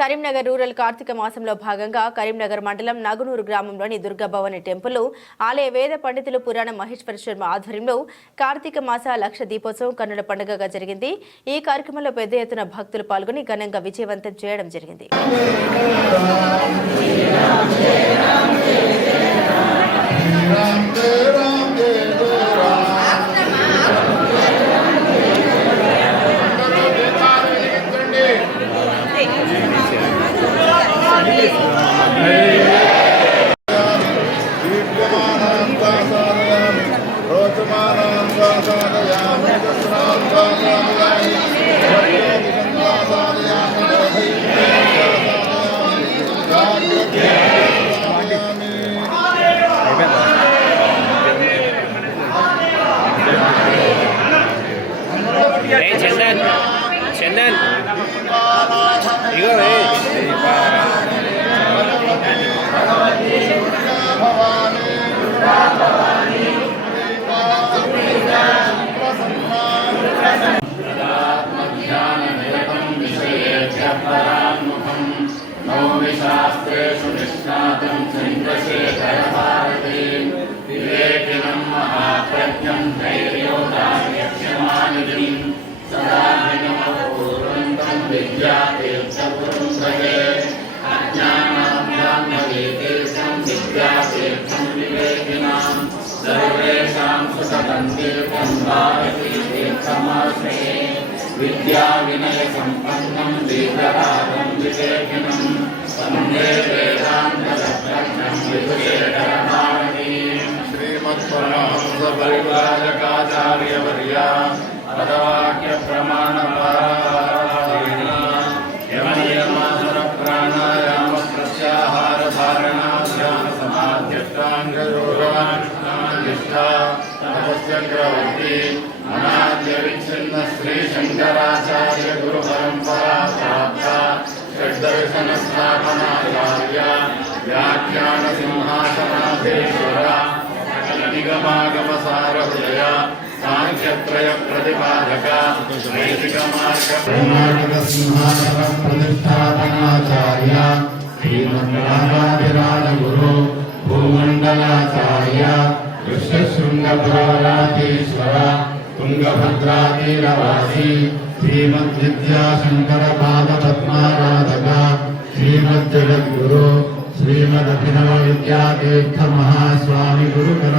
Karimnagar rural Karthika మాసంలో భాగంగా కరీంనగర్ మండలం నగునూరు గ్రామంలోని దుర్గాభవాని టెంపుల్ ఆలయ వేద పండితులు పురాణ మహేశ్వర శర్మ ఆధ్వర్యంలో కార్తీక మాస లక్ష దీపోత్సవం కన్నుల పండుగగా జరిగింది। ఈ కార్యక్రమంలో పెద్ద ఎత్తున భక్తులు పాల్గొని ఘనంగా విజయవంతం చేయడం జరిగింది। चंदन शास्त्रेषु निष्णातं चन्द्रशेखरभारतीं विवेकिनं महाप्रज्ञं धैर्योदार्यक्षमानिधिं सदाभिनवपूर्वन्तं विद्यातीर्थगुरुं भजे अज्ञानाभ्यामवेतीर्थं विद्यातीर्थं विवेकिनां सर्वेषां सुखदं तीर्थं भारतीतीर्थमाश्रये विद्या विनय संपन्नं दीर्घकालं विवेकिनं वन्दे वेदान्तरत्नं विभूषेखरभारतीं श्रीमत्परमहंसपरिव्राजकाचार्यवर्या पदवाक्यप्रमाणपारायणा यमनियमासनप्राणायाम प्रत्याहारधारणा ध्यानसमाध्यष्टाङ्गयोगानुष्ठानिष्ठा तपस्यग्रवर्ती अनाद्यविच्छिन्न श्री शंकराचार्य गुरु परंपरा प्राप्ता षड्दर्शन स्थापनाचार्य व्याख्यान सिंहासनाधीश्वरा निगमागम सारहृदय सांख्यत्रय प्रतिपादका वैदिक मार्ग कर्णाटक सिंहासन प्रतिष्ठापनाचार्य श्रीमद्रामाधिराज गुरु भूमंडलाचार्य ऋष्यशृंगपुराधीश्वर तुंगभद्रातीरवासी श्रीमद्विद्याशंकर पाद पद्माराधका श्रीमज्जगद्गुरु श्रीमदभिनव विद्यातीर्थ महास्वामी गुरुकर